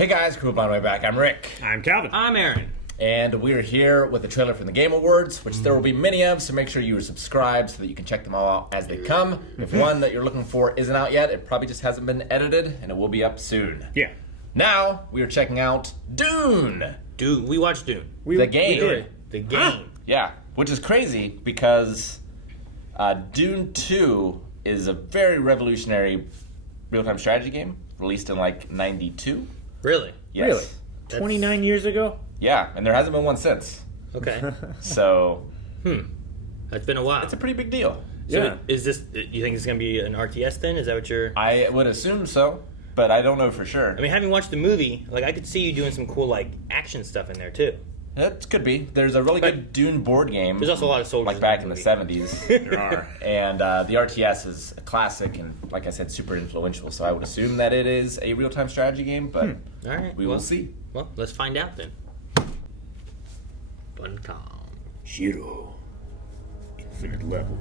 Hey guys, Cool Blind Way Back. I'm Rick. I'm Calvin. I'm Aaron. And we're here with the trailer from the Game Awards, which there will be many of, so make sure you are subscribed so that you can check them all out as they come. If one that you're looking for isn't out yet, it probably just hasn't been edited, and it will be up soon. Yeah. Now, we are checking out Dune. Dune. We watched Dune. The game. We did. The game. Huh? Yeah, which is crazy because Dune 2 is a very revolutionary real-time strategy game, released in like 92. Really? Yes. Really? 29 years ago? Yeah, and there hasn't been one since. Okay. So, That's been a while. it's a pretty big deal. So Yeah. is this, you think it's going to be an RTS then? Is that what you're... I would assume so, but I don't know for sure. I mean, having watched the movie, like, I could see you doing some cool, like, action stuff in there, too. It could be. There's a really good Dune board game. There's also a lot of soldiers like back in in the the 70s. There are. And the RTS is a classic and, like I said, super influential. So I would assume that it is a real-time strategy game, but All right. we will see. Well, let's find out then. Funcom. Shiro. Infinite level.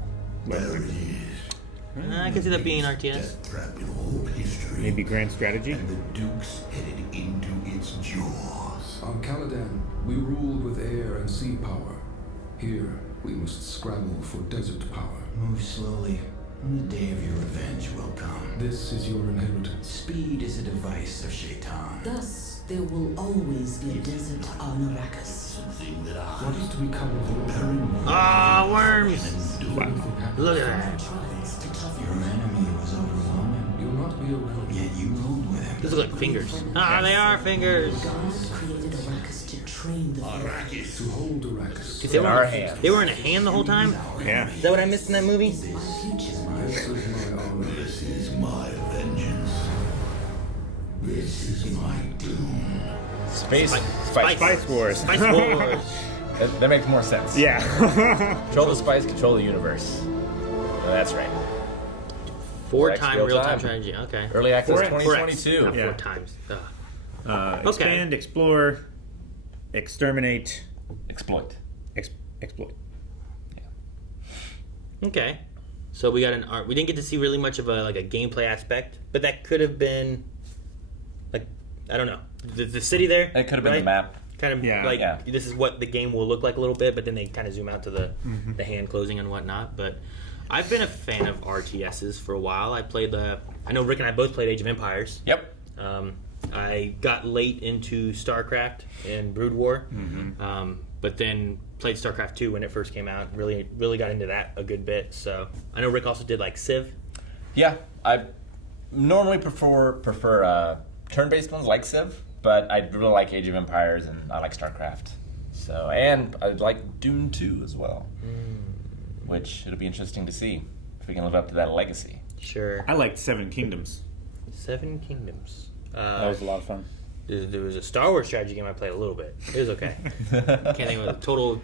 I can see that being RTS. Trap in old history, Maybe grand strategy? and the Duke's headed into its jaws. On Caladan, we ruled with air and sea power. Here, we must scrabble for desert power. Move slowly, and the day of your revenge will come. This is your inheritance. Speed is a device of Shaitan. Thus, there will always be a desert on Arrakis. Something that I What is to become of your very Ah, worms! do. Anything happens, Look at that. Tries to toughen. Your enemy was overwhelming, you'll not be alone. yet you rolled with him. Those look like fingers. Ah, they are fingers. God created Arrakis to train the Arrakis. To hold Arrakis. They In were, our hands. they were in a hand the whole time? Yeah. Is that what I missed in that movie? my future. This is my honor. This is my vengeance. This is my doom. Space. Spice Wars. Spice Wars. That makes more sense. Yeah. Control the spice, control the universe. That's right. Four-time real real-time time. strategy. Okay. Early access 4X. 2022. Not Yeah. four times. Expand, explore, exterminate, Exploit. exploit. Okay. So we got an art. We didn't get to see really much of a gameplay aspect, but that could have been like, I don't know, the city there. It could have been right? the map. Kind of Yeah. like Yeah. this is what the game will look like a little bit, but then they kind of zoom out to the hand closing and whatnot. But I've been a fan of RTSs for a while. I know Rick and I both played Age of Empires. Yep. I got late into StarCraft and Brood War, but then played StarCraft 2 when it first came out. Really got into that a good bit. So I know Rick also did like Civ. Yeah, I normally prefer turn-based ones like Civ, but I really like Age of Empires and I like StarCraft. So, and I like Dune 2 as well, which it'll be interesting to see if we can live up to that legacy. Sure. I liked Seven Kingdoms. Seven Kingdoms. That was a lot of fun. There was a Star Wars strategy game I played a little bit. It was okay. Can't think of it. Total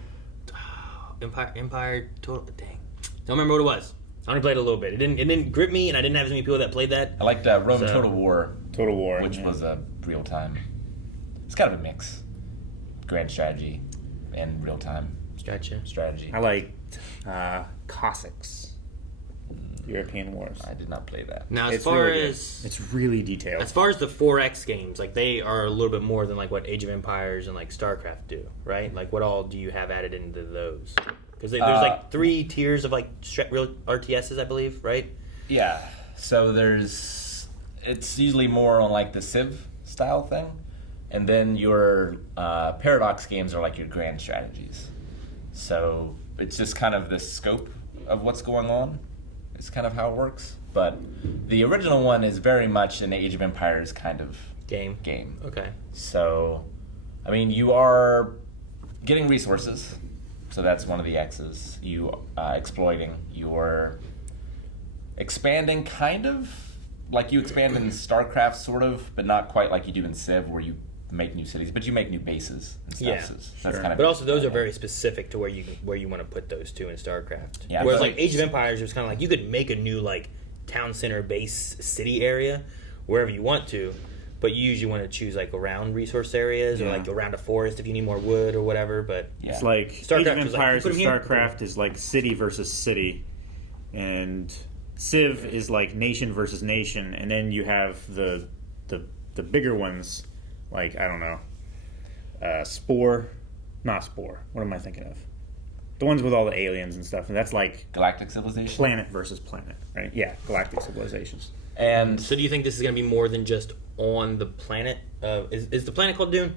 Empire. Total. Dang. Don't remember what it was. I only played a little bit. It didn't grip me, and I didn't have as many people that played that. I liked Rome So- Total War, Total War. which yeah. was a real-time. It's kind of a mix, grand strategy and real-time Gotcha. strategy. I liked Cossacks. European Wars. I did not play that. Now, as It's far really good. as It's really detailed. as far as the 4X games, like they are a little bit more than like what Age of Empires and like StarCraft do, right? Like what all do you have added into those? Because there's like 3 tiers of like real RTSs, I believe, right? Yeah, so it's usually more on like the Civ style thing, and then your Paradox games are like your grand strategies. So it's just kind of the scope of what's going on. It's kind of how it works. But the original one is very much an Age of Empires kind of Game. Okay. So, I mean, you are getting resources. So that's one of the X's. You exploiting. You're expanding, kind of like you expand in StarCraft, sort of, but not quite like you do in Civ, where you make new cities, but you make new bases and stuff. Yeah, So that's kind of. But also, those are very specific to where you want to put those two in StarCraft. Yeah, Whereas but- like Age of Empires, it was kind of like you could make a new like town center base city area wherever you want to, but you usually want to choose like around resource areas or Yeah. like around a forest if you need more wood or whatever. But Yeah. It's like StarCraft Age of was like, Empires put 'em and here. StarCraft is like city versus city, and Civ is like nation versus nation, and then you have the bigger ones like, I don't know, Spore, not Spore. What am I thinking of? The ones with all the aliens and stuff, and that's like Galactic Civilization? planet versus planet, right? Yeah, galactic civilizations. And So do you think this is going to be more than just on the planet? Is the planet called Dune?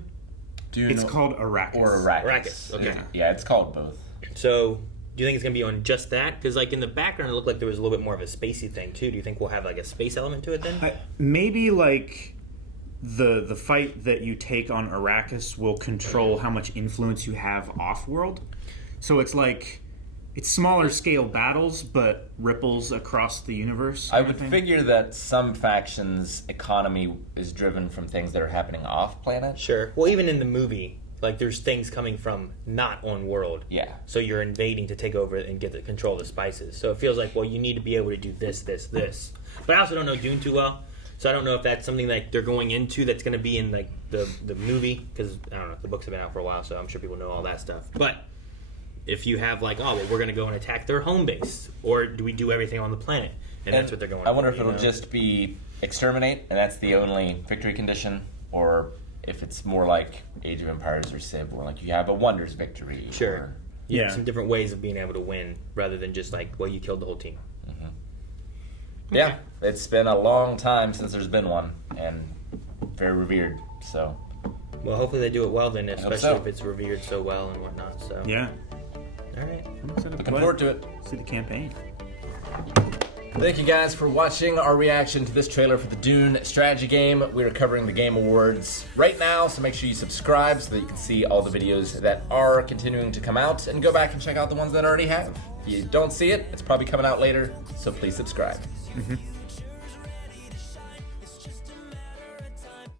Dune It's called Arrakis. or Arrakis. Arrakis, okay. Yeah, it's called both. So do you think it's going to be on just that? Because like in the background, it looked like there was a little bit more of a spacey thing too. Do you think we'll have like a space element to it then? Maybe like the fight that you take on Arrakis will control how much influence you have off-world. So it's like it's smaller scale battles, but ripples across the universe. I would figure that some factions' economy is driven from things that are happening off planet. Sure. Well, even in the movie, like there's things coming from not on world. Yeah. So you're invading to take over and get the control of the spices. So it feels like, well, you need to be able to do this, this, this. But I also don't know Dune too well, so I don't know if that's something that they're going into that's going to be in like the movie, because I don't know, the books have been out for a while, so I'm sure people know all that stuff. But if you have like, oh, well, we're going to go and attack their home base, or do we do everything on the planet? And that's what they're going I wonder for, if it'll just be exterminate, and that's the only victory condition, or if it's more like Age of Empires or Civ, where like you have a wonders victory. Sure. Or, Yeah. Some different ways of being able to win rather than just like, well, you killed the whole team. yeah, it's been a long time since there's been one, and very revered. So Well, hopefully they do it well then, hope especially so. if it's revered so well and whatnot. So Yeah. all right. I'm excited to looking play. forward to it. See the campaign. Thank you guys for watching our reaction to this trailer for the Dune strategy game. We are covering the Game Awards right now, so make sure you subscribe so that you can see all the videos that are continuing to come out, and go back and check out the ones that already have. If you don't see it, it's probably coming out later, so please subscribe.